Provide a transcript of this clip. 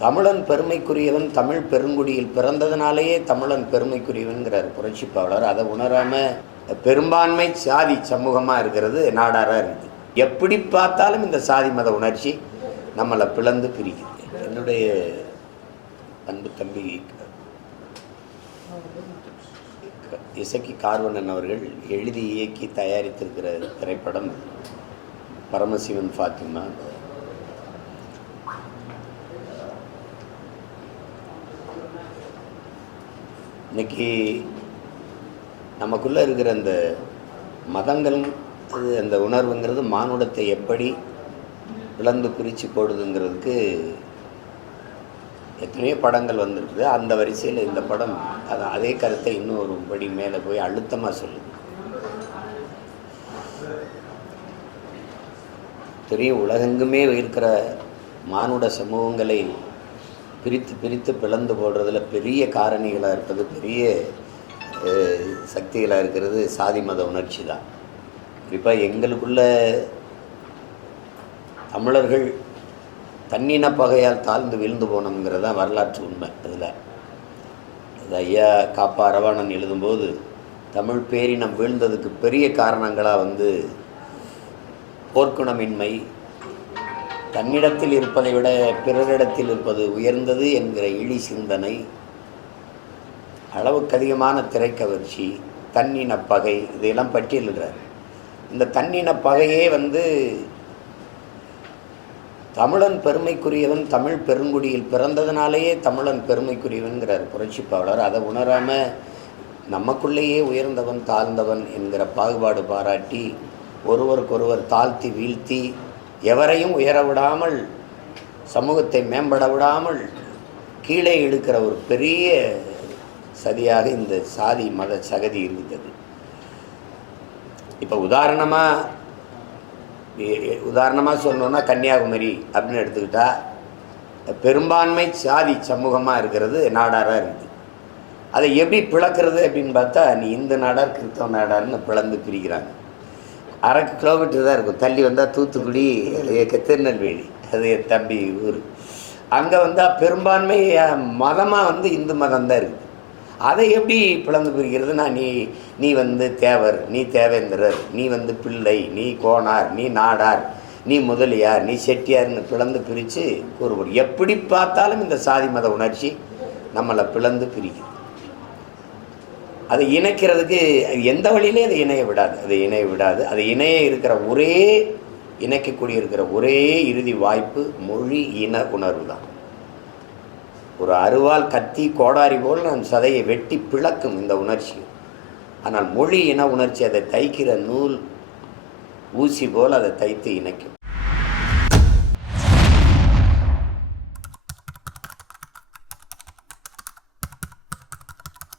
தமிழன் பெருமைக்குரியவன் தமிழ் பெருங்குடியில் பிறந்ததுனாலேயே தமிழன் பெருமைக்குரியவன்கிறார் புரட்சிப்பாளர் அதை உணராம பெரும்பான்மை சாதி சமூகமாக இருக்கிறது நாடாராக இருக்குது எப்படி பார்த்தாலும் இந்த சாதி மத உணர்ச்சி நம்மளை பிளந்து பிரிக்குது என்னுடைய அன்பு தம்பி இசக்கி கார்வனன் அவர்கள் எழுதி இயக்கி தயாரித்திருக்கிற திரைப்படம் பரமசிவன் ஃபாத்திமா. இன்னைக்கு நமக்குள்ளே இருக்கிற அந்த மதங்கள் அந்த உணர்வுங்கிறது மானுடத்தை எப்படி விளந்து பிரித்து போடுதுங்கிறதுக்கு எத்தனையோ படங்கள் வந்திருக்குது. அந்த வரிசையில் இந்த படம் அது அதே கருத்தை இன்னும் ஒரு படி மேலே போய் அழுத்தமாக சொல்லுது. தெரியும் உலகெங்குமே இருக்கிற மானுட சமூகங்களை பிரித்து பிரித்து பிளந்து போடுறதுல பெரிய காரணிகளாக இருப்பது பெரிய சக்திகளாக இருக்கிறது சாதி மத உணர்ச்சி தான். குறிப்பாக எங்களுக்குள்ள தமிழர்கள் தன்னின பகையால் தாழ்ந்து வீழ்ந்து போனோங்கிறது தான் வரலாற்று உண்மை அதில். அது ஐயா காப்பா அரவாணன் எழுதும்போது தமிழ் பேரினம் வீழ்ந்ததுக்கு பெரிய காரணங்களாக வந்து போர்க்குணமின்மை தன்னிடத்தில் இருப்பதை விட பிறரிடத்தில் இருப்பது உயர்ந்தது என்கிற இழி சிந்தனை. அளவுக்கு அதிகமான திரைக்கவர்ச்சி தன்னின பகை இதையெல்லாம் பட்டியலிடுறார் இந்த தன்னின பகையே வந்து தமிழன் பெருமைக்குரியவன் தமிழ் பெருங்குடியில் பிறந்ததுனாலேயே தமிழன் பெருமைக்குரியவன்கிறார் புரட்சிப்பாளர் அதை உணராமல் நமக்குள்ளேயே உயர்ந்தவன் தாழ்ந்தவன் என்கிற பாகுபாடு பாராட்டி ஒருவருக்கொருவர் தாழ்த்தி வீழ்த்தி எவரையும் உயர விடாமல் சமூகத்தை மேம்பட விடாமல் கீழே இழுக்கிற ஒரு பெரிய சதியாக இந்த சாதி மத சகதி இருந்தது. இப்போ உதாரணமாக உதாரணமாக சொல்லணுன்னா கன்னியாகுமரி அப்படின்னு எடுத்துக்கிட்டால் பெரும்பான்மை சாதி சமூகமாக இருக்கிறது நாடாராக இருக்குது. அதை எப்படி பிளக்கிறது அப்படின்னு பார்த்தா நீ இந்து நாடார் கிறிஸ்தவ நாடார்னு பிளந்து பிரிக்கிறாங்க. அரை கிலோமீட்டர் தான் இருக்கும். தள்ளி வந்தால் தூத்துக்குடி திருநெல்வேலி. அது என் தம்பி ஊர். அங்கே வந்தால் பெரும்பான்மை மதமாக வந்து இந்து மதம் தான் இருக்குது. அதை எப்படி பிளந்து பிரிக்கிறதுனா நீ நீ வந்து தேவர் நீ தேவேந்திரர் நீ வந்து பிள்ளை நீ கோனார் நீ நாடார் நீ முதலியார் நீ செட்டியார்னு பிளந்து பிரித்து கூறுவோம் எப்படி பார்த்தாலும் இந்த சாதி மத உணர்ச்சி நம்மளை பிளந்து பிரிக்கும் அதை இணைக்கிறதுக்கு எந்த வழியிலே அதை இணைய விடாது. அதை இணைய விடாது. அதை இணைய இருக்கிற ஒரே இணைக்கக்கூடிய இருக்கிற ஒரே இறுதி வாய்ப்பு மொழி இன உணர்வு தான். ஒரு அருவாள் கத்தி கோடாரி போல் நம் சதையை வெட்டி பிளக்கும் இந்த உணர்ச்சி. ஆனால் மொழி இன உணர்ச்சி அதை தைக்கிற நூல் ஊசி போல் அதை தைத்து இணைக்கும்.